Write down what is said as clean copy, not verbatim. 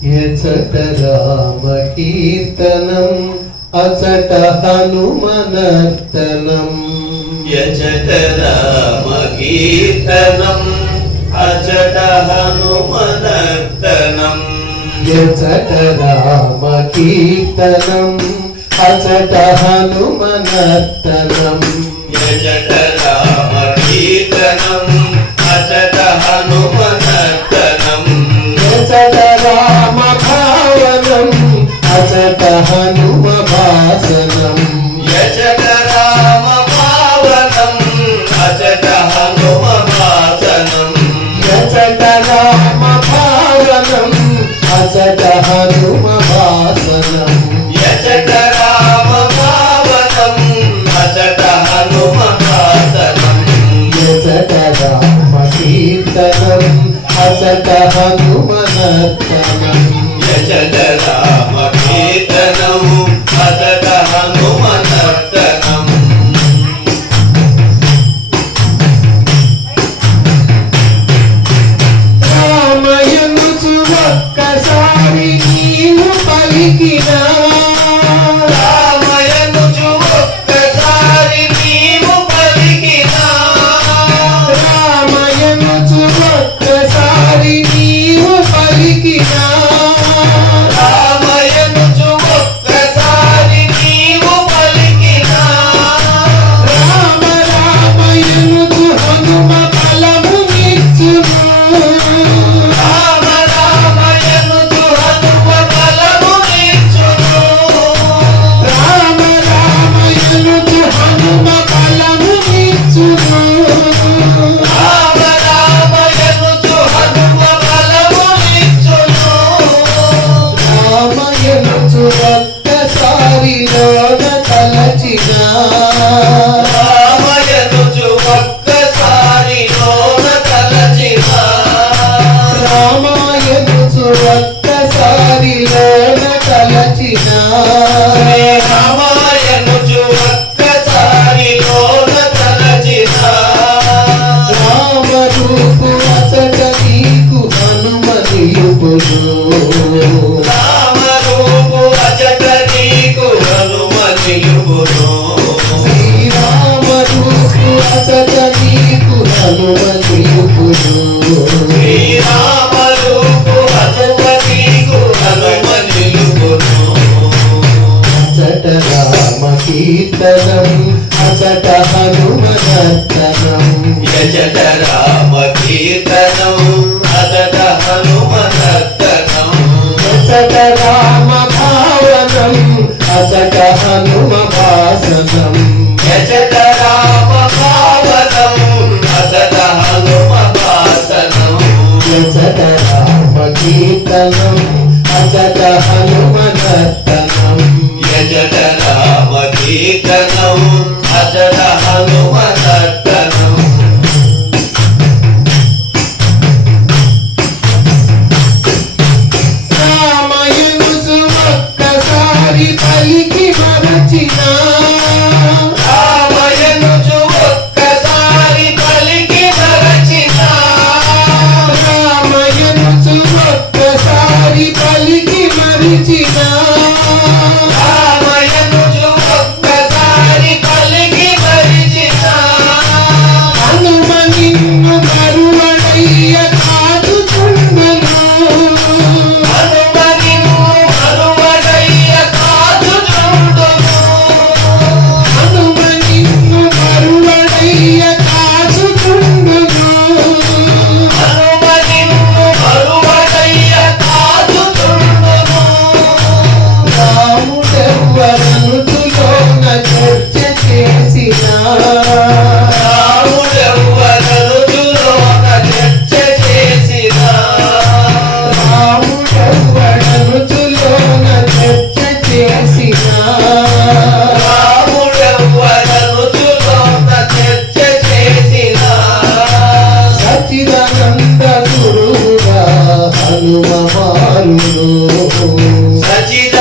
ఎచట రామ కీర్తనం అచట హనుమనర్తనం యచట రామ కీర్తనం అచట హనుమనర్తనం యచట రామ కీర్తనం అచట హనుమనర్తనం యచట రామ కీర్తనం అచట హనుమనర్తనం యచట రామ భావనం అచట హనుమ భాసనం యచట రామ భావనం అచట హనుమ భాసనం యచట రామ భావనం అచట హనుమ భాసనం యచట రామ భావనం అచట హనుమ భాసనం యచట రామ కీర్తనం అచట హనుమనర్తనం యచట రామ కీర్తనం అచట హనుమనర్తనం రామయనుచు ఒక్కసారి నీవు పలికినా రామయనుచు ఒక్కసారి నీవు పలికినా రామయనుచు ఒక్కసారి నీవు పలికినా రామయనుచు ఒక్కసారి నీవు పలికినా రామ రామయనుచు హనుమ ఫలమునిచ్చును రామ రామయనుచు హనుమ ఫలమునిచ్చును రామ రామయనుచు హనుమ ఫలమునిచ్చును రామ రామయనుచు హనుమ ఫలమునిచ్చును రామయనుచు ఒక్కసారిలోన తలచినా రామయనుచు ఒక్కసారిలోన తలచినా రామాయనుచు ఒక్కసారిలోన తలచినా రామాయనుచు ఒక్కసారిలోన తలచినా రామరూపు అచట నీకు హనుమనియుపును రామరూపు అచట నీకు హనుమనియుపును శ్రీరామరూపు అచట నీకు హనుమనియుపును శ్రీరామరూపు అచట నీకు హనుమనియుపును అచట రామ కీర్తనం అచట హనుమనర్తనం యచట రామ కీర్తనం అచట హనుమనర్తనం అచట రామ భావనం అచట హనుమ భాసనం యచట రామ భావనం అచట హనుమ భాసనం యచట రామ కీర్తనం అచట హనుమనర్తనం యచట రామ కీర్తనం అచట హనుమనర్తనం రామయనుచు ఒక్కసారి పలికి మరచినా రామయనుచు ఒక్కసారి పలికి మరచినా రామయనుచు ఒక్కసారి పలికి మరిచినా రామయనుచు ఒక్కసారి పలికి మరచినా హనుమ నిన్ను మరువడయ్య కాచుచుండెను హనుమ నిన్ను మరువడయ్య కాచుచుండును హనుమ నిన్ను మరువడయ్య కాచుచుండెను హనుమ నిన్ను మరువడయ్య కాచుచుండును రాముడెవ్వరనుతులోన చర్చ చేసినా రాముడెవ్వరనుచులోన చర్చ చేసినా రాముడెవ్వరనుతులోన చర్చ చేసినా రాముడెవ్వరనుచులోన చర్చ చేసినా సచిదానంద గురువుగా హనుమ మారును సచిద